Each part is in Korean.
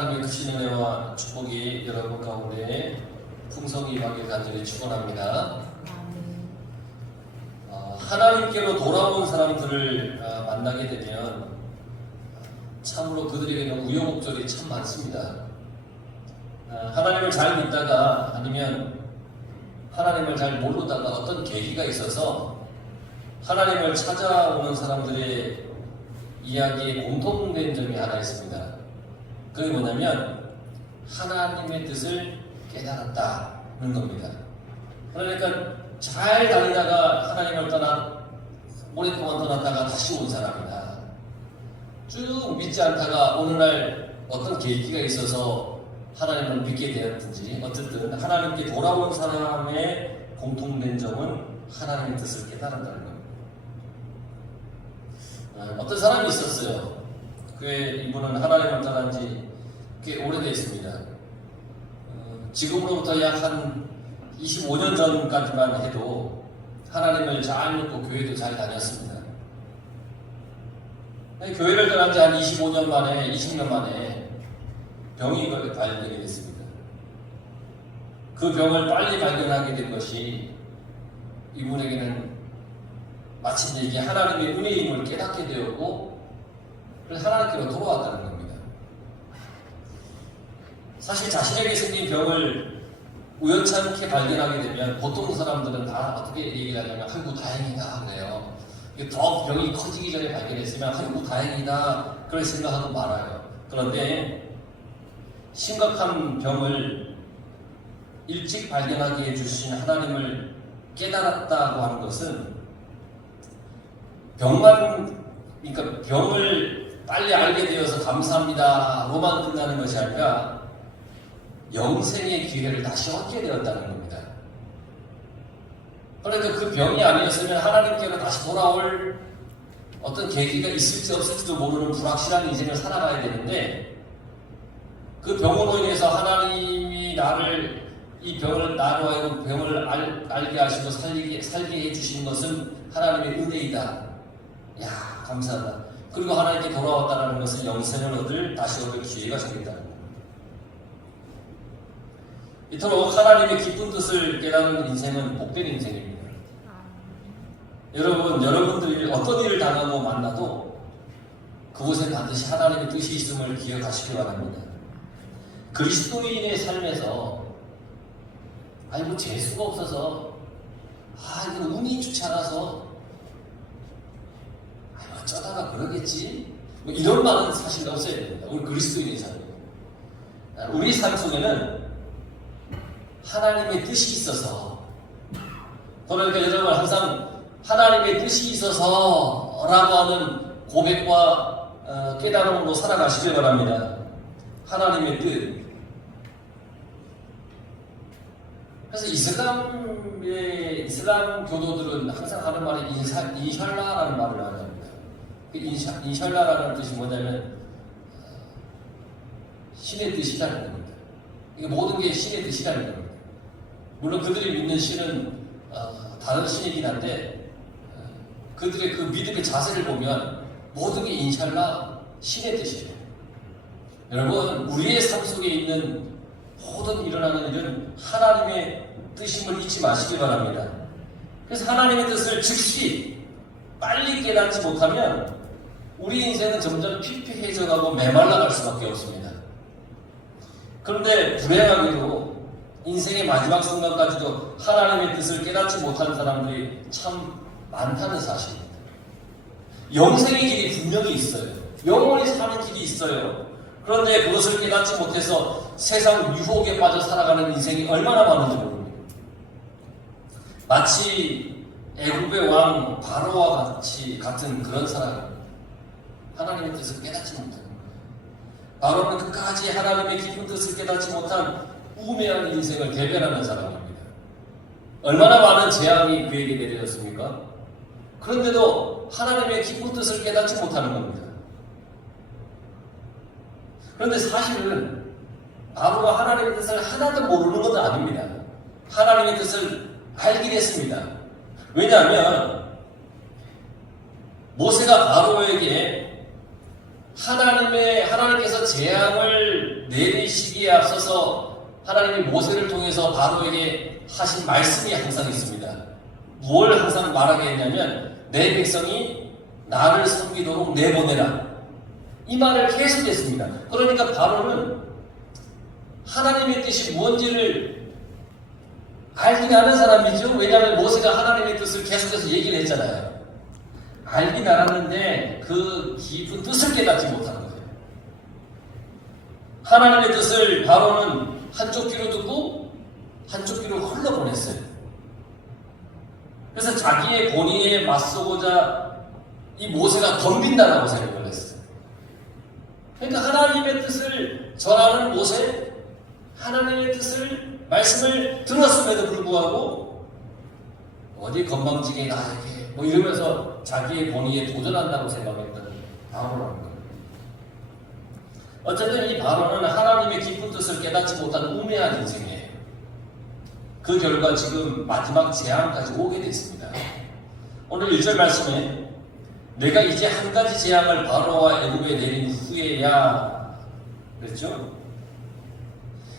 하나님의 크신 은혜와 축복이 여러분 가운데 풍성히 임하길 간절히 축원합니다. 하나님께로 돌아온 사람들을 만나게 되면 참으로 그들에게는 우여곡절이 참 많습니다. 하나님을 잘 믿다가 아니면 하나님을 잘 모르다가 어떤 계기가 있어서 하나님을 찾아오는 사람들의 이야기에 공통된 점이 하나 있습니다. 그게 뭐냐면 하나님의 뜻을 깨달았다는 겁니다. 그러니까 잘 다니다가 하나님을 오랫동안 떠났다가 다시 온 사람이다. 쭉 믿지 않다가 어느 날 어떤 계기가 있어서 하나님을 믿게 되었든지 어쨌든 하나님께 돌아온 사람의 공통된 점은 하나님의 뜻을 깨달았다는 겁니다. 어떤 사람이 있었어요. 이분은 하나님을 떠난 지 꽤 오래됐습니다. 지금으로부터 약 한 25년 전까지만 해도 하나님을 잘 믿고 교회도 잘 다녔습니다. 교회를 떠난 지 한 25년 만에, 20년 만에 병이 발견이 됐습니다. 그 병을 빨리 발견하게 된 것이 이분에게는 마침내 이게 하나님의 은혜임을 깨닫게 되었고 그래서 하나님께로 돌아왔다는 겁니다. 사실 자신에게 생긴 병을 우연찮게 발견하게 되면 보통 사람들은 다 어떻게 얘기를 하냐면 아이고 다행이다 그래요. 더 병이 커지기 전에 발견했으면 아이고 다행이다 그럴 생각하고 말아요. 그런데 심각한 병을 일찍 발견하게 해주신 하나님을 깨달았다고 하는 것은 그러니까 병을 빨리 알게 되어서 감사합니다로만 끝나는 것이 아니라 영생의 기회를 다시 얻게 되었다는 겁니다. 그러니까 그 병이 아니었으면 하나님께로 다시 돌아올 어떤 계기가 있을지 없을지도 모르는 불확실한 인생을 살아가야 되는데 그 병으로 인해서 하나님이 이 병을 나로 하여금 병을 알게 하시고 살게 해주신 것은 하나님의 은혜이다. 야 감사하다. 그리고 하나님께 돌아왔다는 것은 영생을 다시 얻을 기회가 생긴다는 겁니다. 이토록 하나님의 기쁜 뜻을 깨닫는 인생은 복된 인생입니다. 여러분들이 어떤 일을 당하고 만나도 그곳에 반드시 하나님의 뜻이 있음을 기억하시기 바랍니다. 그리스도인의 삶에서 아이고 재수가 없어서 이거 운이 좋지 않아서 어쩌다가 그러겠지 이런 말은 사실 없어야 됩니다. 우리 그리스도인의 삶입니다. 우리 삶 속에는 하나님의 뜻이 있어서 그러니까 여러분 항상 하나님의 뜻이 있어서 라고 하는 고백과 깨달음으로 살아가시길 바랍니다. 하나님의 뜻. 그래서 이슬람 교도들은 항상 하는 말이 인샬라라는 말을 합니다. 인샬라라는 뜻이 뭐냐면 신의 뜻이라는 겁니다. 이게 모든 게 신의 뜻이라는 겁니다. 물론 그들이 믿는 신은 다른 신이긴 한데 그들의 그 믿음의 자세를 보면 모든 게 인샬라 신의 뜻이에요. 여러분 우리의 삶 속에 있는 모든 일어나는 일은 하나님의 뜻임을 잊지 마시기 바랍니다. 그래서 하나님의 뜻을 즉시 빨리 깨닫지 못하면 우리 인생은 점점 피폐해져가고 메말라갈 수밖에 없습니다. 그런데 불행하게도 인생의 마지막 순간까지도 하나님의 뜻을 깨닫지 못하는 사람들이 참 많다는 사실입니다. 영생의 길이 분명히 있어요. 영원히 사는 길이 있어요. 그런데 그것을 깨닫지 못해서 세상 유혹에 빠져 살아가는 인생이 얼마나 많은지 모릅니다. 마치 애굽의 왕 바로와 같은 그런 사람, 하나님의 뜻을 깨닫지 못합니다. 바로는 끝까지 하나님의 깊은 뜻을 깨닫지 못한 우매한 인생을 대변하는 사람입니다. 얼마나 많은 재앙이 그에게 내려졌습니까? 그런데도 하나님의 깊은 뜻을 깨닫지 못하는 겁니다. 그런데 사실은 바로가 하나님의 뜻을 하나도 모르는 것은 아닙니다. 하나님의 뜻을 알긴 했습니다. 왜냐하면 모세가 바로에게 하나님께서 재앙을 내리시기에 앞서서 하나님이 모세를 통해서 바로에게 하신 말씀이 항상 있습니다. 뭘 항상 말하게 했냐면 내 백성이 나를 섬기도록 내보내라. 이 말을 계속했습니다. 그러니까 바로는 하나님의 뜻이 뭔지를 알긴 아는 사람이죠. 왜냐하면 모세가 하나님의 뜻을 계속해서 얘기를 했잖아요. 알긴 알았는데 그 깊은 뜻을 깨닫지 못하는 거예요. 하나님의 뜻을 바로는 한쪽 귀로 듣고 한쪽 귀로 흘러보냈어요. 그래서 자기의 권위에 맞서고자 이 모세가 덤빈다라고 생각을 했어요. 그러니까 하나님의 뜻을 전하는 모세, 하나님의 뜻을 말씀을 들었음에도 불구하고 어디 건방지게 나에게 뭐 이러면서 자기의 권위에 도전한다고 생각했던 바로라는 거예요. 어쨌든 이 바로는 하나님의 깊은 뜻을 깨닫지 못한 우매한 인생이에요. 그 결과 지금 마지막 재앙까지 오게 됐습니다. 오늘 1절 말씀에 내가 이제 한 가지 재앙을 바로와 애굽에 내린 후에야 그랬죠?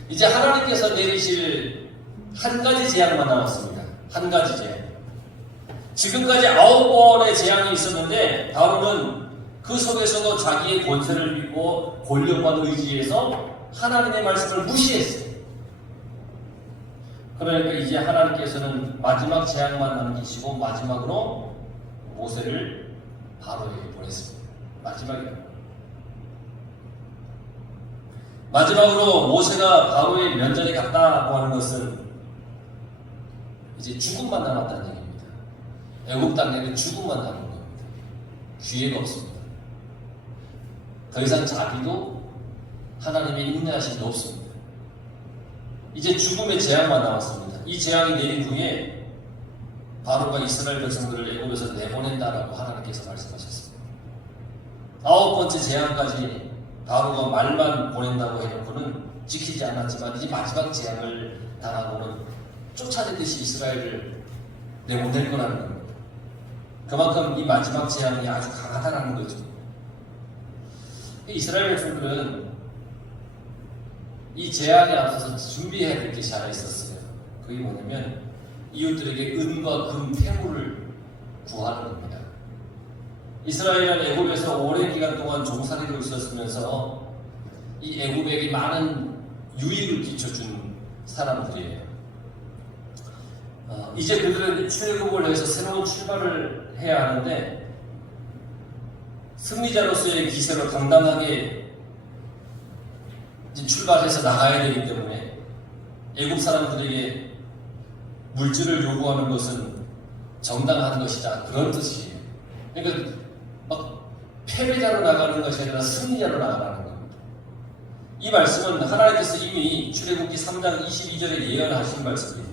이제 하나님께서 내리실 한 가지 재앙만 남았습니다. 한 가지 재앙. 지금까지 9번의 재앙이 있었는데 바로는 그 속에서도 자기의 권세를 믿고 권력만 의지해서 하나님의 말씀을 무시했어요. 그러니까 이제 하나님께서는 마지막 재앙만 남기시고 마지막으로 모세를 바로에게 보냈습니다. 마지막으로 모세가 바로의 면전에 갔다고 하는 것은 이제 죽음만 남았다는 얘기입니다. 애굽 땅에는 죽음만 남은 겁니다. 기회가 없습니다. 더 이상 자비도 하나님의 인내하심도 없습니다. 이제 죽음의 재앙만 남았습니다. 이 재앙이 내린 후에 바로가 이스라엘 백성들을 애굽에서 내보낸다라고 하나님께서 말씀하셨습니다. 9번째 재앙까지 바로가 말만 보낸다고 해놓고는 지키지 않았지만 이제 마지막 재앙을 당하고는 쫓아내듯이 이스라엘을 내보낼 거라는 겁니다. 그만큼 이 마지막 재앙이 아주 강하다는 거죠. 이스라엘 백성들은 이 재앙에 앞서서 준비해야 될 것이 하나 있었어요. 그게 뭐냐면 이웃들에게 은과 금, 폐물을 구하는 겁니다. 이스라엘은 애굽에서 오랜 기간 동안 종살이로 있었으면서 이 애굽에게 많은 유익을 끼쳐준 사람들이에요. 이제 그들은 출애굽을 해서 새로운 출발을 해야 하는데 승리자로서의 기세로 당당하게 출발해서 나가야 되기 때문에 애굽 사람들에게 물질을 요구하는 것은 정당한 것이다. 그런 뜻이에요. 그러니까 막 패배자로 나가는 것이 아니라 승리자로 나가라는 겁니다. 이 말씀은 하나님께서 이미 출애굽기 3장 22절에 예언하신 말씀이에요.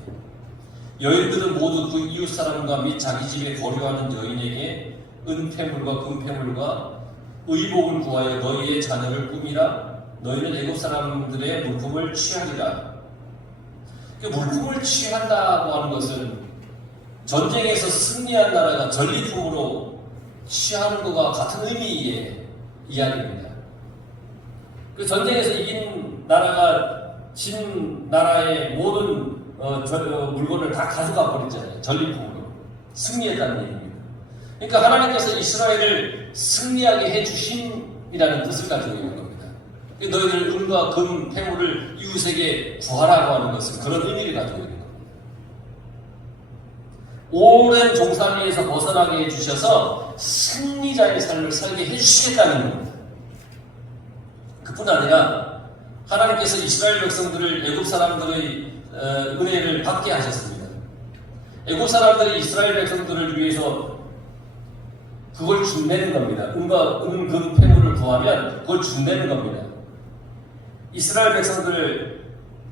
여인들은 모두 그 이웃 사람과 및 자기 집에 거류하는 여인에게 은폐물과 금폐물과 의복을 구하여 너희의 자녀를 꾸미라. 너희는 애굽 사람들의 물품을 취하리라. 물품을 취한다고 하는 것은 전쟁에서 승리한 나라가 전리품으로 취하는 것과 같은 의미의 이야기입니다. 그 전쟁에서 이긴 나라가 진 나라의 모든 물건을 다 가져가 버렸잖아요. 전리품으로. 승리했다는 얘기입니다. 그러니까 하나님께서 이스라엘을 승리하게 해주신이라는 뜻을 가지고 있는 겁니다. 너희들 은과 금, 폐물을 이웃에게 구하라고 하는 것은 그런 의미를 가지고 있는 겁니다. 오랜 종살이에서 벗어나게 해주셔서 승리자의 삶을 살게 해주시겠다는 겁니다. 그뿐 아니라 하나님께서 이스라엘 백성들을 애굽 사람들의 은혜를 받게 하셨습니다. 애굽 사람들이 이스라엘 백성들을 위해서 그걸 준내는 겁니다. 은과 금, 폐물을 구하면 그걸 준내는 겁니다. 이스라엘 백성들을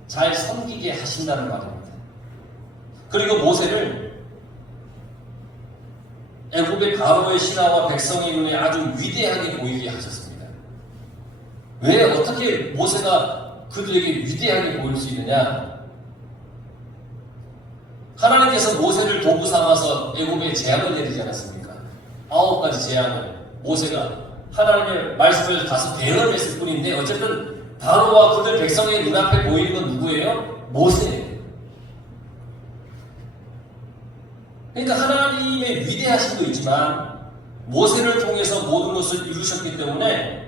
잘 섬기게 하신다는 말입니다. 그리고 모세를 애굽의 바로의 신하와 백성의 눈에 아주 위대하게 보이게 하셨습니다. 왜 어떻게 모세가 그들에게 위대하게 보일 수 있느냐? 하나님께서 모세를 도구 삼아서 애굽에 재앙을 내리지 않았습니까? 9가지 재앙을 모세가 하나님의 말씀을 다소 배열했을 뿐인데 어쨌든 바로와 그들 백성의 눈앞에 보이는 건 누구예요? 모세예요. 그러니까 하나님의 위대하심도 있지만 모세를 통해서 모든 것을 이루셨기 때문에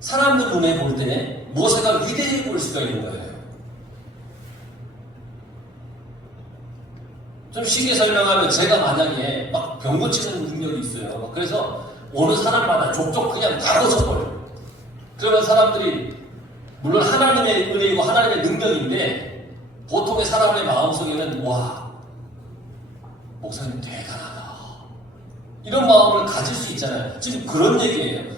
사람들 눈에 볼 때 모세가 위대해 보일 수가 있는 거예요. 좀 쉽게 설명하면 제가 만약에 막 병 고치는 능력이 있어요. 그래서 어느 사람마다 족족 그냥 다 고쳐버려요. 그러면 사람들이 물론 하나님의 은혜이고 하나님의 능력인데 보통의 사람의 마음속에는 와 목사님 대단하다 이런 마음을 가질 수 있잖아요. 지금 그런 얘기예요.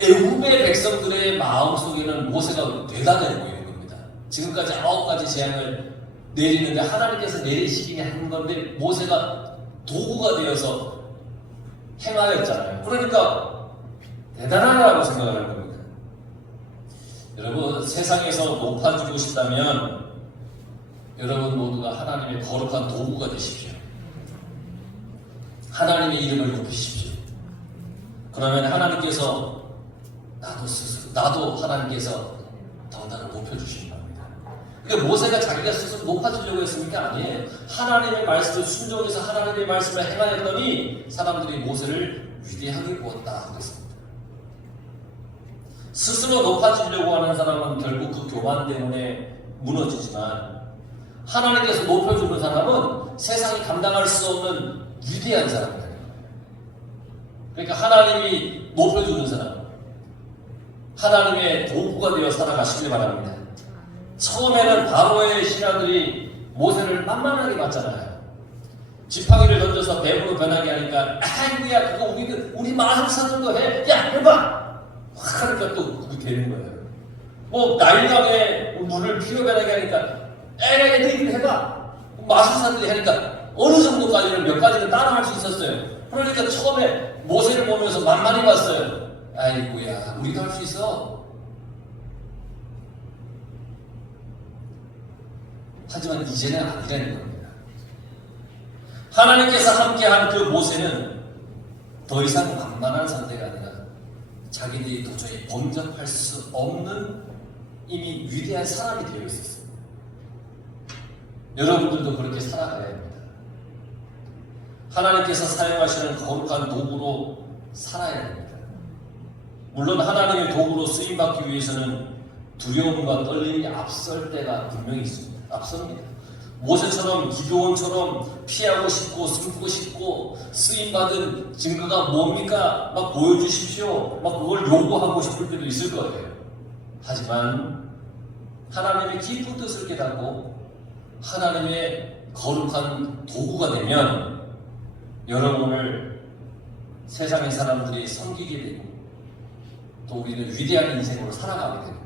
애굽의 백성들의 마음속에는 모세가 대단해 보이는 겁니다. 지금까지 9가지 재앙을 내리는데 하나님께서 내리시긴 한 건데 모세가 도구가 되어서 행하였잖아요. 그러니까 대단하다고 생각을 할 겁니다. 여러분 세상에서 높아지고 싶다면 여러분 모두가 하나님의 거룩한 도구가 되십시오. 하나님의 이름을 높이십시오. 그러면 하나님께서 나도 하나님께서 더 나를 높여주시는 겁니다. 그러니까 모세가 자기가 스스로 높아지려고 했으니까 아니에요. 하나님의 말씀을 순종해서 하나님의 말씀을 행하였더니 사람들이 모세를 위대하게 보았다 그랬습니다. 스스로 높아지려고 하는 사람은 결국 그 교만 때문에 무너지지만 하나님께서 높여주는 사람은 세상이 감당할 수 없는 위대한 사람이에요. 그러니까 하나님이 높여주는 사람, 하나님의 도구가 되어 살아가시길 바랍니다. 처음에는 바로의 신하들이 모세를 만만하게 봤잖아요. 지팡이를 던져서 뱀으로 변하게 하니까 아이고야 그거 우리 마술 사는 거 해? 야 해봐! 확 하니까 또 그게 되는 거예요. 뭐 나일강에 물을 피로 변하게 하니까 에이 너희들 해봐! 마술사들이 하니까 어느 정도까지는 몇 가지는 따라할 수 있었어요. 그러니까 처음에 모세를 보면서 만만히 봤어요. 아이고야 우리도 할 수 있어. 하지만 이제는 아니라는 겁니다. 하나님께서 함께한 그 모세는 더 이상 만만한 상태가 아니라 자기들이 도저히 범접할 수 없는 이미 위대한 사람이 되어 있었습니다. 여러분들도 그렇게 살아가야 합니다. 하나님께서 사용하시는 거룩한 도구로 살아야 합니다. 물론 하나님의 도구로 쓰임받기 위해서는 두려움과 떨림이 앞설 때가 분명히 있습니다. 앞섭니다. 모세처럼 기드온처럼 피하고 싶고 숨고 싶고 쓰임받은 증거가 뭡니까? 막 보여주십시오. 막 그걸 요구하고 싶을 때도 있을 거예요. 하지만 하나님의 깊은 뜻을 깨닫고 하나님의 거룩한 도구가 되면 여러분을 세상의 사람들이 섬기게 되고 또 우리는 위대한 인생으로 살아가게 됩니다.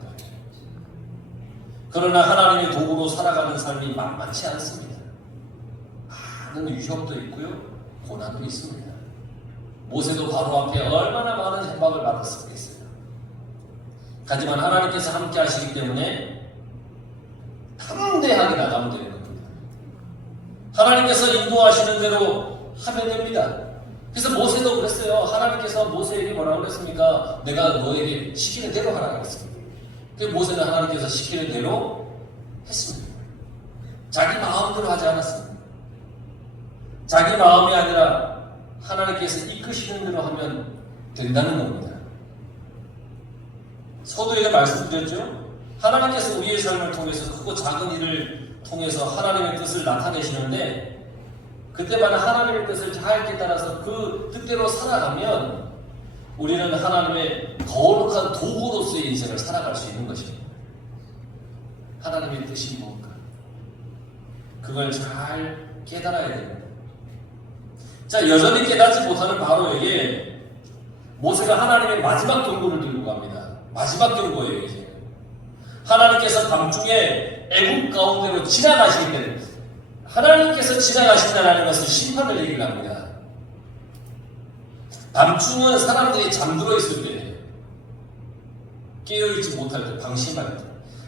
그러나 하나님의 도구로 살아가는 삶이 만만치 않습니다. 많은 위협도 있고요, 고난도 있습니다. 모세도 바로 앞에 얼마나 많은 협박을 받았겠어요. 하지만 하나님께서 함께 하시기 때문에 담대하게 나가면 되는 겁니다. 하나님께서 인도하시는 대로 하면 됩니다. 그래서 모세도 그랬어요. 하나님께서 모세에게 뭐라고 그랬습니까? 내가 너에게 시키는 대로 하라고 했습니다. 그 모세는 하나님께서 시키는 대로 했습니다. 자기 마음대로 하지 않았습니다. 자기 마음이 아니라 하나님께서 이끄시는 대로 하면 된다는 겁니다. 서두에 말씀드렸죠? 하나님께서 우리의 삶을 통해서 크고 작은 일을 통해서 하나님의 뜻을 나타내시는데 그때마다 하나님의 뜻을 잘 깨달아서 그 뜻대로 살아가면 우리는 하나님의 거룩한 도구로서의 인생을 살아갈 수 있는 것입니다. 하나님의 뜻이 무엇인가? 그걸 잘 깨달아야 됩니다. 자, 여전히 깨닫지 못하는 바로에게 모세가 하나님의 마지막 경고를 들고 갑니다. 마지막 경고예요, 이제. 하나님께서 밤중에 애국 가운데로 지나가시기 때문에 하나님께서 지나가신다는 것은 심판을 얘기를 합니다. 밤중은 사람들이 잠들어 있을 때, 깨어있지 못할 때, 방심할 때,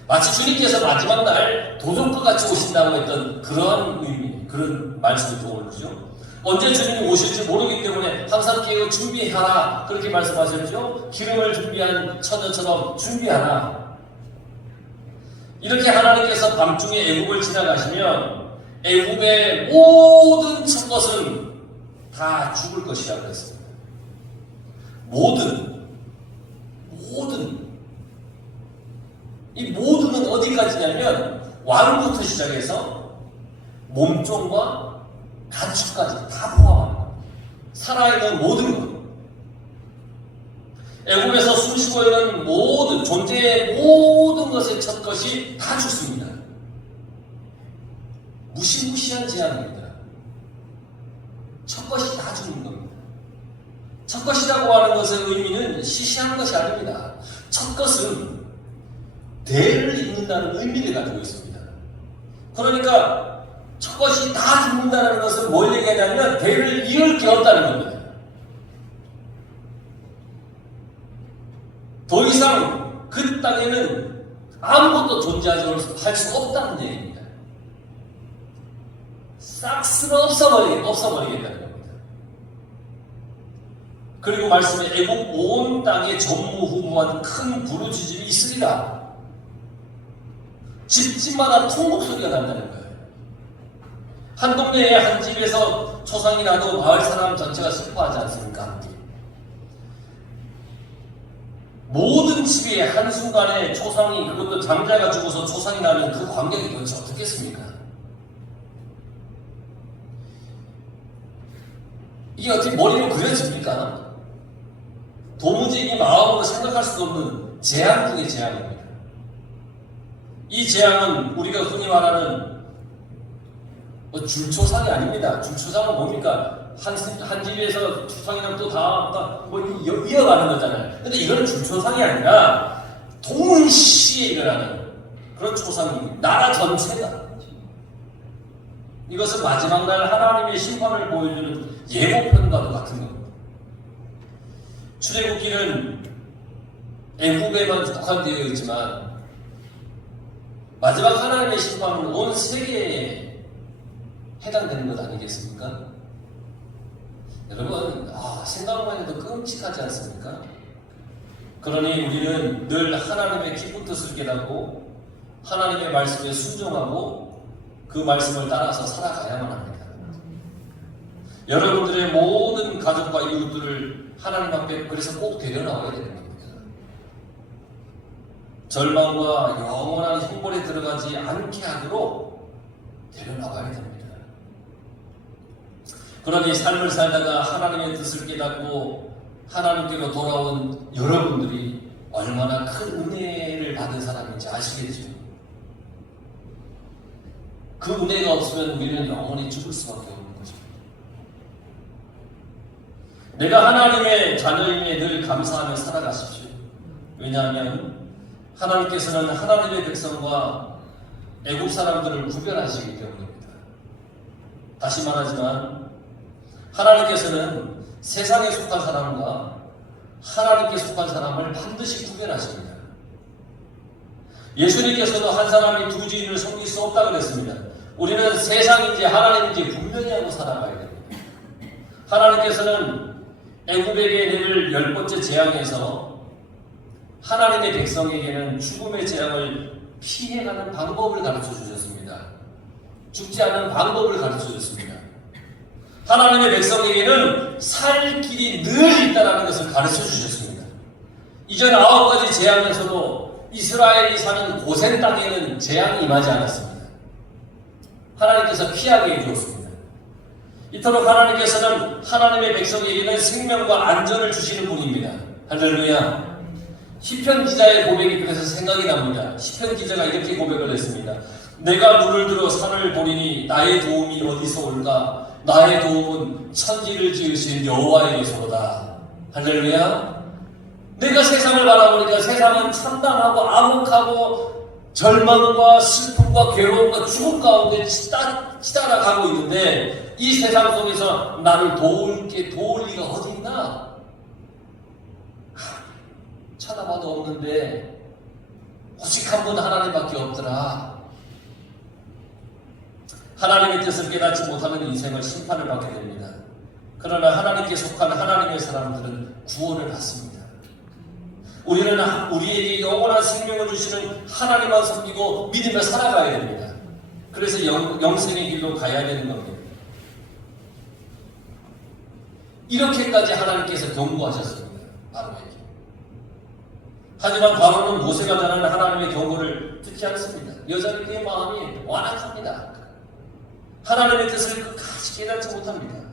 마치 주님께서 마지막 날 도적과 같이 오신다고 했던 그러한 의미, 그런 말씀을 도움을 주죠. 언제 주님이 오실지 모르기 때문에 항상 깨어 준비하라. 그렇게 말씀하셨죠. 기름을 준비한 처녀처럼 준비하라. 이렇게 하나님께서 밤중에 애굽을 지나가시면 애굽의 모든 첫것은 다 죽을 것이라 그랬습니다. 모든 이 모든은 어디까지냐면 왕부터 시작해서 몸종과 가축까지 다 포함합니다. 살아있는 모든 것. 애굽에서 숨쉬고 있는 모든 존재의 모든 것의 첫 것이 다 죽습니다. 무시무시한 제한입니다. 첫 것이 다 죽는 겁니다. 첫 것이라고 하는 것의 의미는 시시한 것이 아닙니다. 첫 것은 대를 잇는다는 의미를 가지고 있습니다. 그러니까 첫 것이 다 죽는다는 것은 뭘 얘기하냐면 대를 이을 게 없다는 겁니다. 더 이상 그 땅에는 아무것도 존재하지 할 수 없다는 얘기입니다. 싹 쓸어 없어버리겠다는 겁니다. 그리고 말씀에 애굽 온 땅에 전무후무한 큰 부르짖음이 있으리라. 집집마다 통곡 소리가 난다는 거예요. 한 동네에 한 집에서 초상이 나도 마을 사람 전체가 슬퍼하지 않습니까? 모든 집에 한순간에 초상이, 그것도 장자가 죽어서 초상이 나면 그 광경이 도대체 어떻겠습니까? 이게 어떻게 머리로 그려집니까? 도무지 이 마음으로 생각할 수 없는 재앙 중의 재앙입니다. 이 재앙은 우리가 흔히 말하는 줄초상이 아닙니다. 줄초상은 뭡니까? 한 집에서 초상이랑 또 다음 이어가는 거잖아요. 근데 이거는 줄초상이 아니라 동시에 일어나는 그런 초상입니다. 나라 전체가. 이것은 마지막 날 하나님의 심판을 보여주는 예고편과도 같은 겁니다. 출애굽기는 애굽에만 국한되어 있지만 마지막 하나님의 심판은 온 세계에 해당되는 것 아니겠습니까? 여러분, 생각만 해도 끔찍하지 않습니까? 그러니 우리는 늘 하나님의 깊은 뜻을 깨닫고 하나님의 말씀에 순종하고 그 말씀을 따라서 살아가야만 합니다. 여러분들의 모든 가족과 이웃들을 하나님 앞에 그래서 꼭 데려나와야 되는 겁니다. 절망과 영원한 형벌에 들어가지 않게 하도록 데려나가야 됩니다. 그러니 삶을 살다가 하나님의 뜻을 깨닫고 하나님께로 돌아온 여러분들이 얼마나 큰 은혜를 받은 사람인지 아시겠죠? 그 은혜가 없으면 우리는 영원히 죽을 수밖에 없는 것입니다. 내가 하나님의 자녀임에 늘 감사하며 살아가십시오. 왜냐하면 하나님께서는 하나님의 백성과 애국 사람들을 구별하시기 때문입니다. 다시 말하지만 하나님께서는 세상에 속한 사람과 하나님께 속한 사람을 반드시 구별하십니다. 예수님께서도 한 사람이 두 주인을 섬길 수 없다고 그랬습니다. 우리는 세상인지 하나님인지 분명히 하고 살아가야 됩니다. 하나님께서는 애굽에게 내릴 10번째 재앙에서 하나님의 백성에게는 죽음의 재앙을 피해가는 방법을 가르쳐 주셨습니다. 죽지 않는 방법을 가르쳐 주셨습니다. 하나님의 백성에게는 살 길이 늘 있다는 것을 가르쳐 주셨습니다. 이전 9가지 재앙에서도 이스라엘이 사는 고센 땅에는 재앙이 임하지 않았습니다. 하나님께서 피하게 해주었습니다. 이토록 하나님께서는 하나님의 백성에게는 생명과 안전을 주시는 분입니다. 할렐루야. 시편 기자의 고백이 그래서 생각이 납니다. 시편 기자가 이렇게 고백을 했습니다. 내가 눈을 들어 산을 보리니 나의 도움이 어디서 올까? 나의 도움은 천지를 지으신 여호와에게서로다. 할렐루야. 내가 세상을 바라보니까 세상은 참담하고 암흑하고 절망과 슬픔과 괴로움과 죽음 가운데 치달아 가고 있는데 이 세상 속에서 나를 도울 리가 어디 있나? 찾아봐도 없는데 오직 한 분 하나님밖에 없더라. 하나님의 뜻을 깨닫지 못하는 인생을 심판을 받게 됩니다. 그러나 하나님께 속한 하나님의 사람들은 구원을 받습니다. 우리는 우리에게 영원한 생명을 주시는 하나님만 섬기고 믿으며 살아가야 됩니다. 그래서 영생의 길로 가야 되는 겁니다. 이렇게까지 하나님께서 경고하셨습니다. 바로에게. 하지만 바로는 모세가 전하는 하나님의 경고를 듣지 않습니다. 여전히 그의 마음이 완악합니다. 하나님의 뜻을 끝까지 깨닫지 못합니다.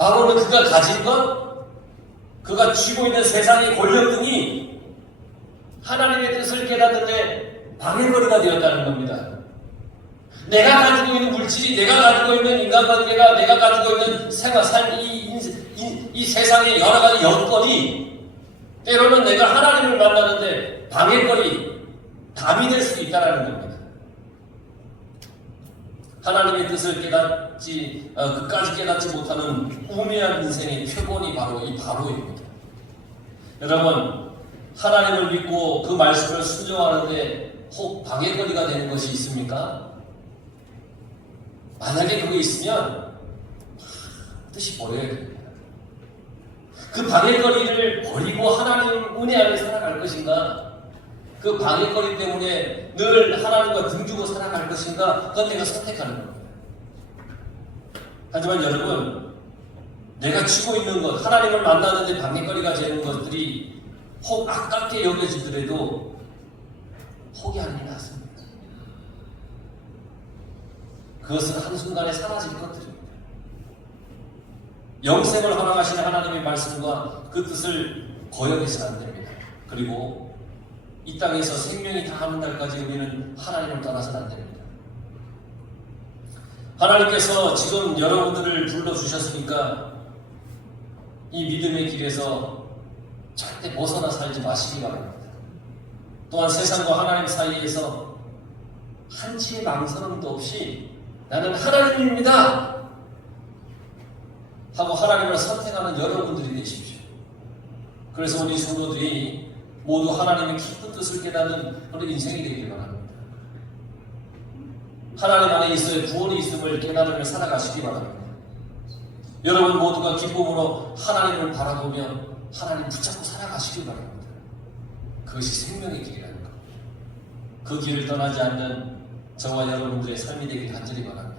바로는 그가 가진 것, 그가 쥐고 있는 세상의 권력 등이 하나님의 뜻을 깨닫는데 방해거리가 되었다는 겁니다. 내가 가지고 있는 물질이, 내가 가지고 있는 인간관계가, 내가 가지고 있는 생활, 이 세상의 여러 가지 여건이 때로는 내가 하나님을 만나는데 방해거리, 담이 될 수 있다는 겁니다. 하나님의 뜻을 끝까지 깨닫지 못하는 우매한 인생의 표본이 바로 이 바로입니다. 여러분, 하나님을 믿고 그 말씀을 순종하는데 혹 방해거리가 되는 것이 있습니까? 만약에 그게 있으면 반드시 버려야 됩니다. 그 방해거리를 버리고 하나님 은혜 안에 살아갈 것인가? 그 방해거리 때문에 늘 하나님과 등주고 살아갈 것인가? 그건 내가 선택하는 겁니다. 하지만 여러분, 내가 쥐고 있는 것, 하나님을 만나는데 방해거리가 되는 것들이 혹 아깝게 여겨지더라도 포기하는 게 낫습니다. 그것은 한순간에 사라질 것들입니다. 영생을 허락하시는 하나님의 말씀과 그 뜻을 거역해서는 안 됩니다. 그리고 이 땅에서 생명이 다하는 날까지 우리는 하나님을 떠나서는 안 됩니다. 하나님께서 지금 여러분들을 불러주셨으니까 이 믿음의 길에서 절대 벗어나 살지 마시기 바랍니다. 또한 세상과 하나님 사이에서 한치의 망설임도 없이 나는 하나님입니다 하고 하나님을 선택하는 여러분들이 되십시오. 그래서 우리 성도들이 모두 하나님의 깊은 뜻을 깨닫는 그런 인생이 되길 바랍니다. 하나님 안에 있어야 구원이 있음을 깨달으며 살아가시기 바랍니다. 여러분 모두가 기쁨으로 하나님을 바라보며 하나님 붙잡고 살아가시기 바랍니다. 그것이 생명의 길이라는 것. 그 길을 떠나지 않는 저와 여러분들의 삶이 되길 간절히 바랍니다.